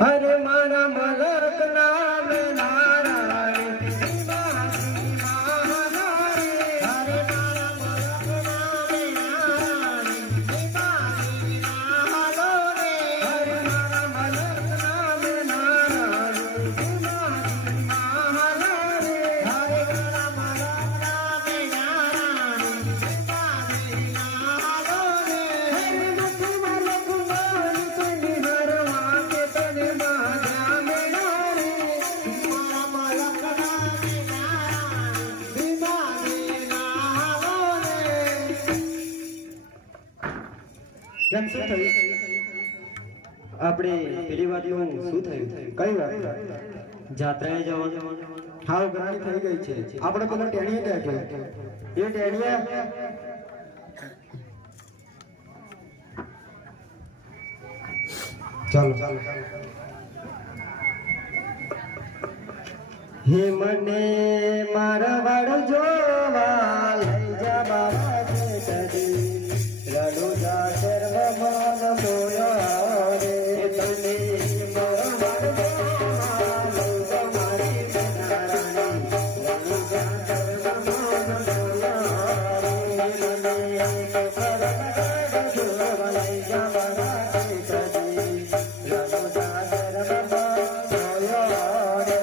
હરે મારા મલક નામ નારાયણ કેમ શું થયું? આપણે પેલી વાતનું શું થયું? કઈ વાત? જાત્રાએ જવાનું હાવ ઘણી થઈ ગઈ છે. આપણે પેલા ટેણીએ ક્યાં ગયો? એ ટેણીએ ચાલો હે મને મારા વાળ જોવા લઈ જા બાબા જેઠડી રણુજા સર્વ મન સોયા રે તને મારા વાળ જોવા લઈ જા મારી નારાયણી રણુજા સર્વ મન સોયા રે મને જોવા લઈ જા બાબા જેઠડી રણુજા સર્વ મન સોયા રે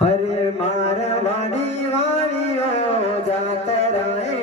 હરે મારા વાડી વાડીઓ જાતરાએ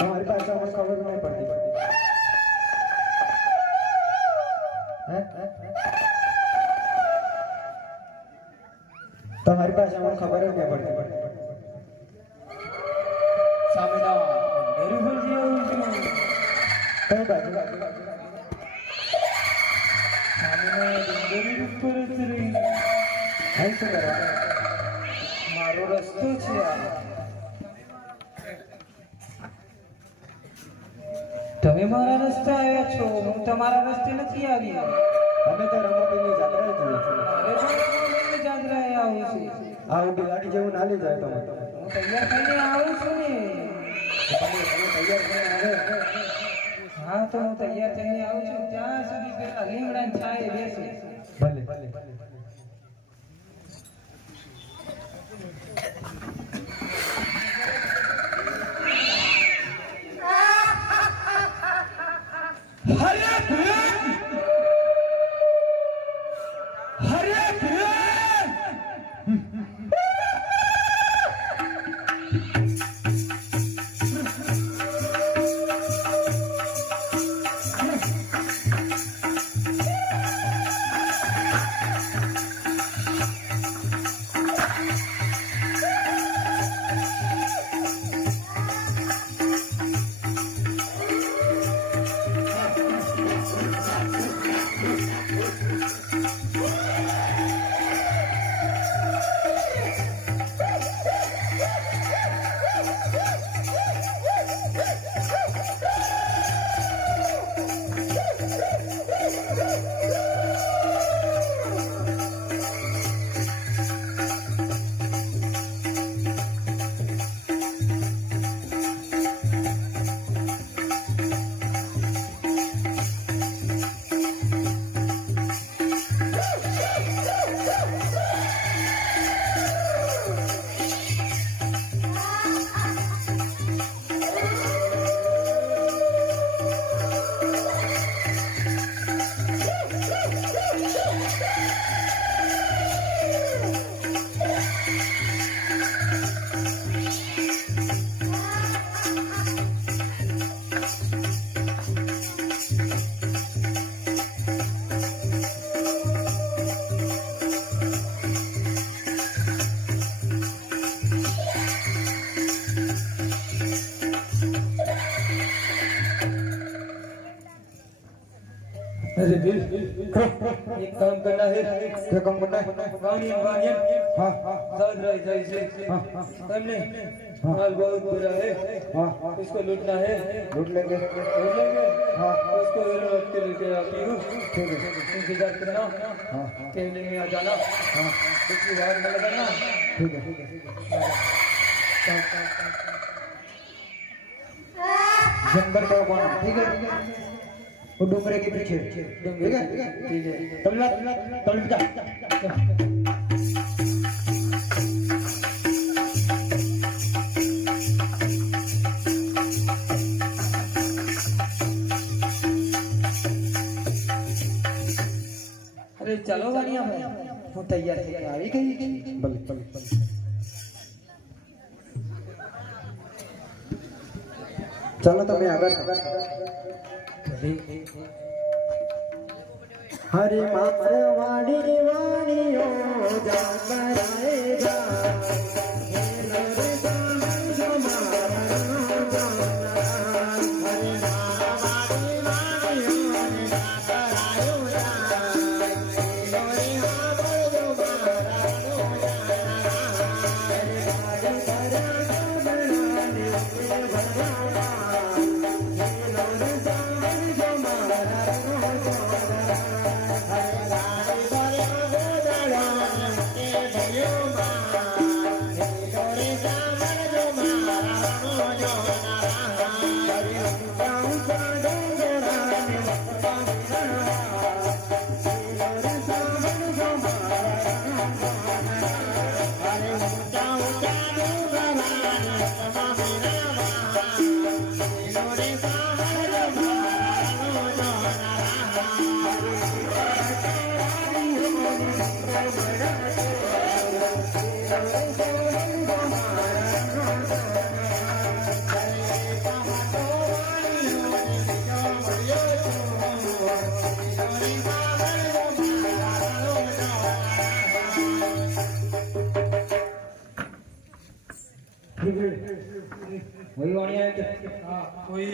हमारी भाषा में खबर नहीं पड़ती तुम्हारी भाषा में खबर नहीं पड़ती कई बात मारो रस्तो છે તમે મારા રસ્તે આવ્યા છો હું તમારા રસ્તે નથી આવી અમે તો રમાપીની જાત્રાએ જઈએ છીએ અરે રમાપીની જાત્રાએ આવું છું આવું બિલાડી જેવું ના લઈ જાય તમે હું તૈયાર થઈને આવું છું ને તમે તૈયાર થઈને આવે હા તો હું તૈયાર થઈને આવું છું ત્યાં સુધી પેલા લીમડા છાયે બેસું ભલે ભલે अरे दिल एक काम करना है। क्या काम करना है? वाणियन वाणियन हाँ हाँ साथ रह जाए से हाँ हाँ हमने माल बहुत बुरा है हाँ हाँ इसको लूटना है। लूट लेंगे हाँ इसको लूट के लेके आती हूँ। ठीक है इंतजार करना हाँ हाँ टेबल में आ जाना हाँ इसकी बात न लगाना। ठीक है जंगल का कोना ठीक है वो डूंगरे के पीछे ठीक है ठीक है चल जा अरे चलो वानिया भाई वो तैयार है आ भी गई बल बल बल चलो तो मैं अगर हरे मार वाणी वाणियों जागराएगा वही वाणी है हाँ वही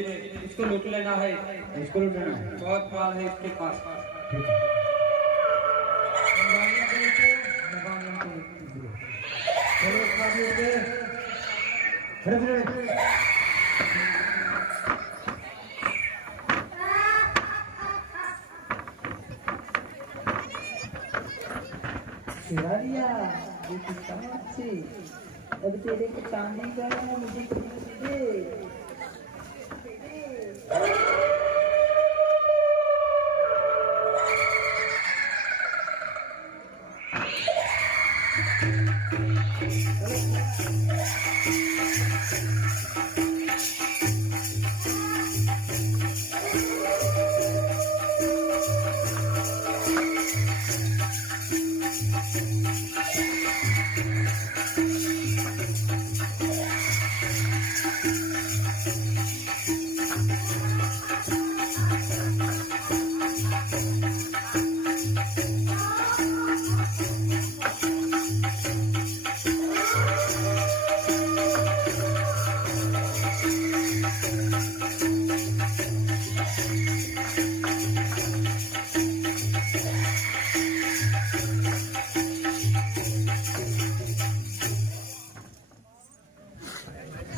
इसको लूट लेना है। इसको लूट लेना है बहुत माल है इसके पास। ठीक है अब तेरे को चांदी का मुझे दे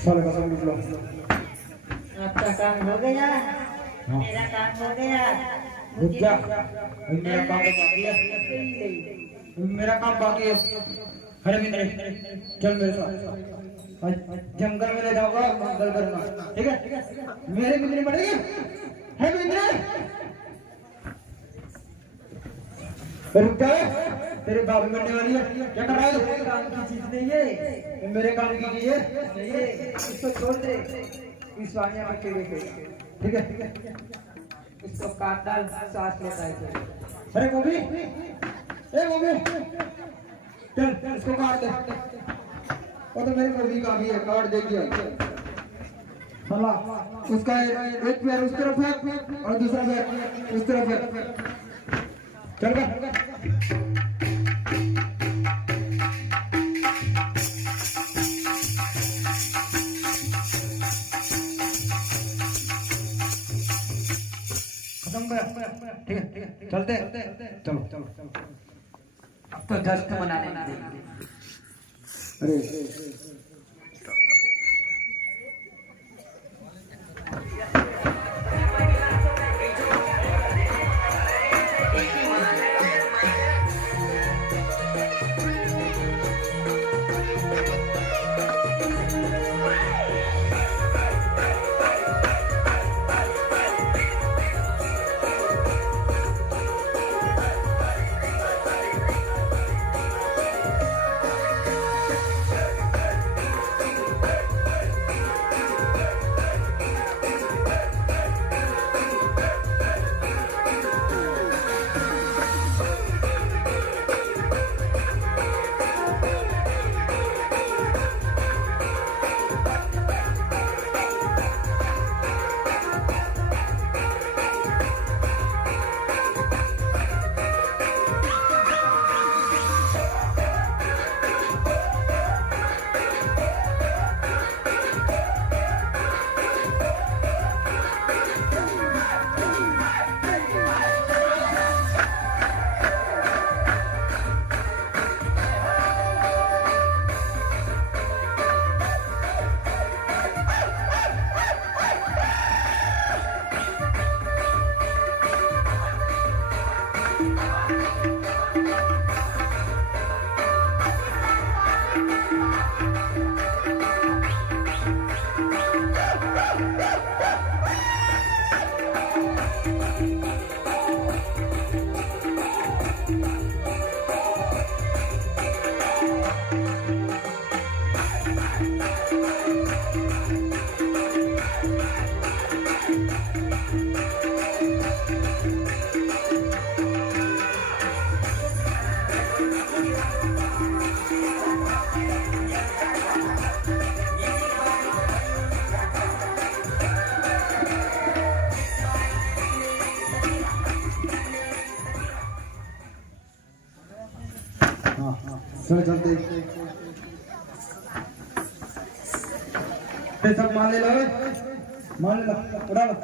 साले कसम निकलो। आपका काम हो गया मेरा काम हो गया रुक जा मेरा काम तो बाकी है। मेरा काम बाकी है। अरे मित्र चल मेरे साथ आज जंगल में ले जाऊंगा मंगल करना ठीक है मेरे मित्र पड़ेगा है मित्र रुक जा तेरे बाप बनने वाली है क्या कर रहा है? काम की चीज नहीं है मेरे काम की चीज है नहीं इसको छोड़ दे इस वानिया में केले को ठीक है इसको काट डाल सांस लेता है अरे गोभी ए गोभी चल इसको काट दे वो तो मेरी गोभी का भी है काट देगी साला उसका एक पैर उस तरफ है और दूसरा पैर उस तरफ है चल कर खत्म कर ठीक है चलते चलो चलो अब तो जस्ट बनाने दे। अरे चलो चलते सब मान ले लो उड़ा लो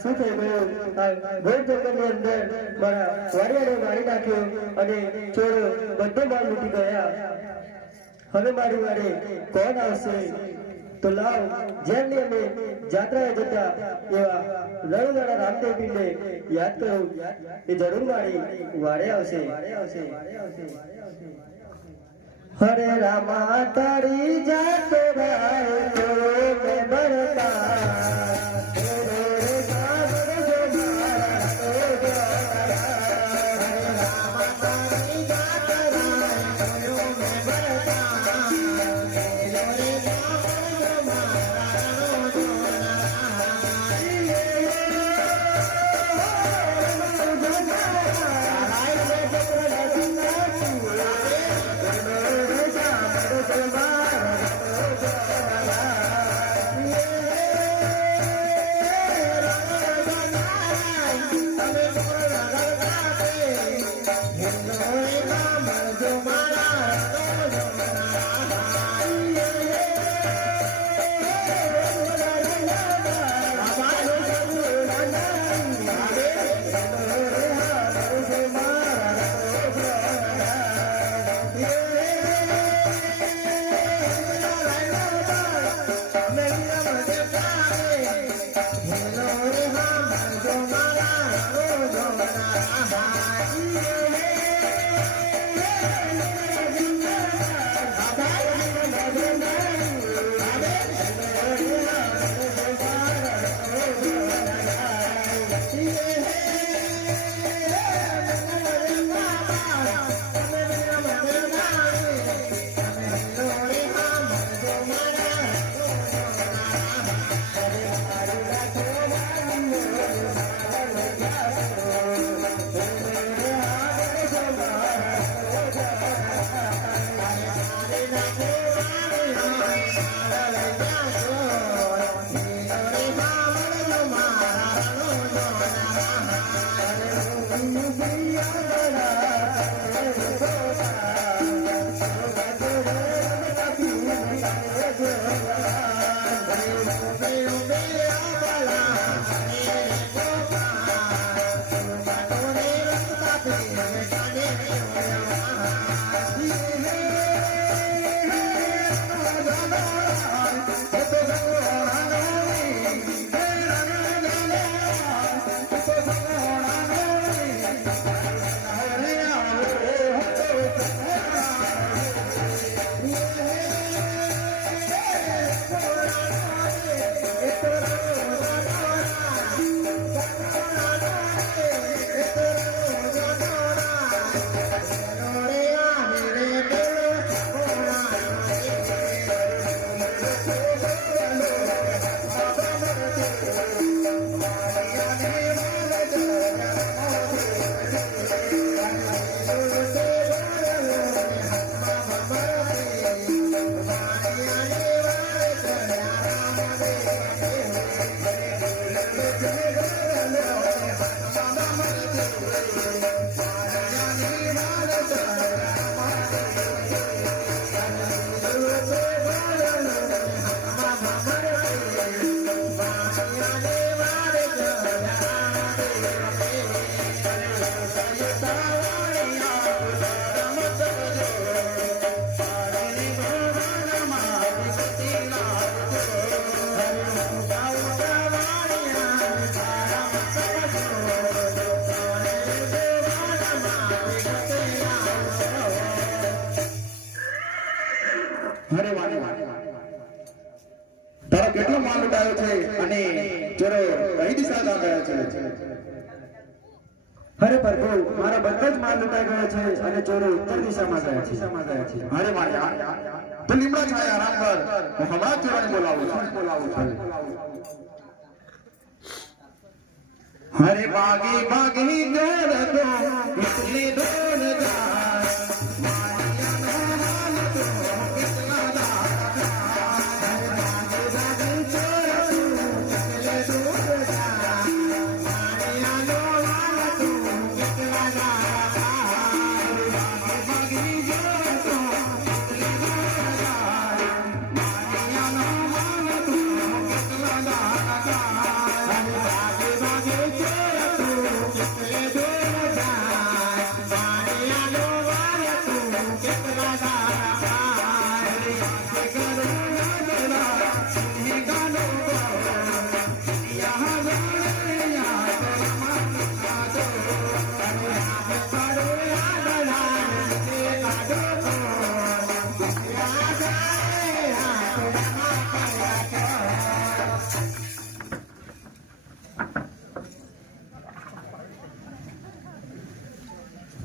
શું થઈ ગયું ઘોર જંગલની અંદર મારા વાડિયાને મારી નાખ્યો અને ચોરો બધો માલ લૂંટી ગયા હવે મારી વાડે કોણ આવશે તો લાવ જેમને અમે જાત્રાએ જતા એવા રણુદાડા રામદેવપીરને યાદ કરો એ જરૂર મારી વાડે આવશે હરે રામા તારી જાત્રા તો મેં ભરતા અરે વાહ તારો કેટલો માલ લૂંટાયો છે અને ચોરો કઈ દિશા જા ગયા છે અરે પ્રભુ મારો બધો જ માલ લૂંટાઈ ગયો છે અને ચોરો ઉત્તર દિશામાં ગયા છે અરે વાહ તો લીમડા છાયા આરામ કર હું હમણાં જ ચોરાને બોલાવું છું હરે ભાગી ભાગી જોર દો એટલે દોર જાય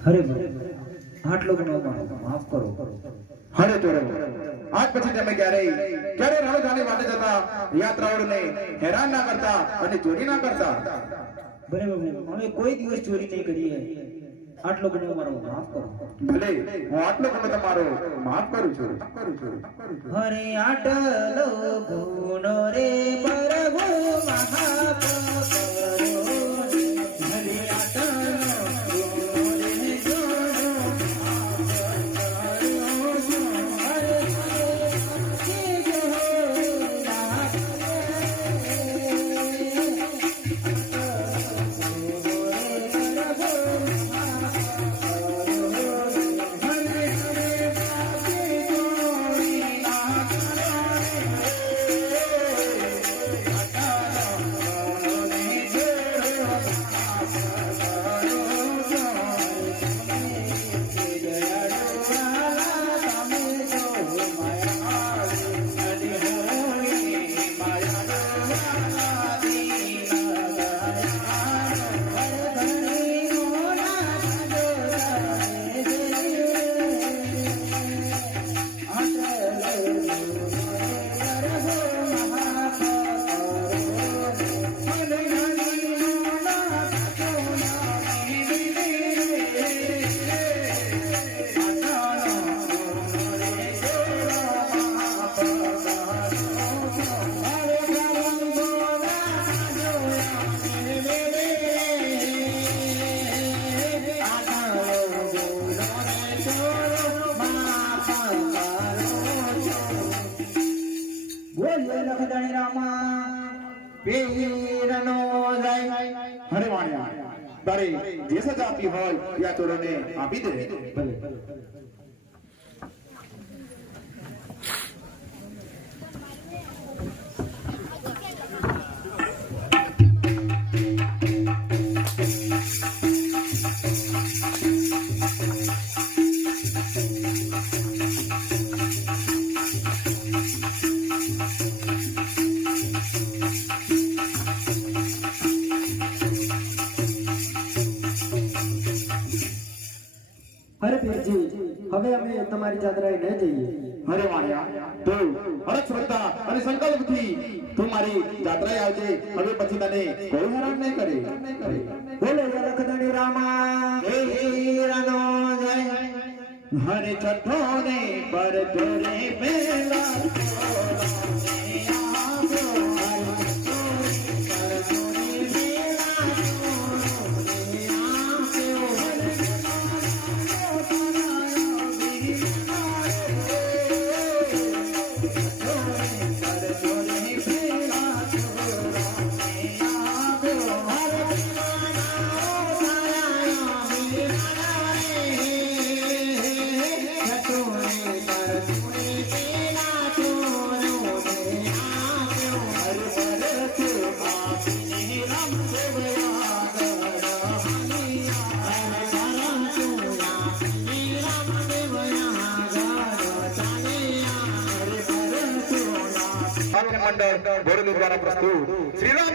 અરે આટલો ઘણો માફ કરો હરે ચોરો આજ પછી તમે ક્યારે રણધાની માટે જતા યાત્રાળુને હેરાન ના કરતા અને ચોરી ના કરતા ભલે બાબુ અમે કોઈ દિવસ ચોરી નહીં કરીએ આટલો ઘણો મારો માફ કરો ભલે હું આટલો ઘણો તમારો માફ કરું છું હરે આટલો ગુનો રે પ્રભુ મહાપ્રભુ હરે આટલો પીરનો જય. અરે વાણિયા તારે જે સજા આપી હોય એ આ ચોરોને આપી દે. ભલે. અરે પીરજી, હવે અમે તમારી જાત્રાએ ન જઈએ. અરે વાણિયા તું હરખ શ્રદ્ધા અને સંકલ્પથી તું મારી જાત્રાએ આવજે. હવે પછી તને કોઈ હેરાન નહીં કરે. બોલે લખધણી રામા પીરનો જય. હરે છઠ્ઠો ને પર જોરે મેલા મંડળ બોરેલી દ્વારા પ્રસ્તુત શ્રીરામ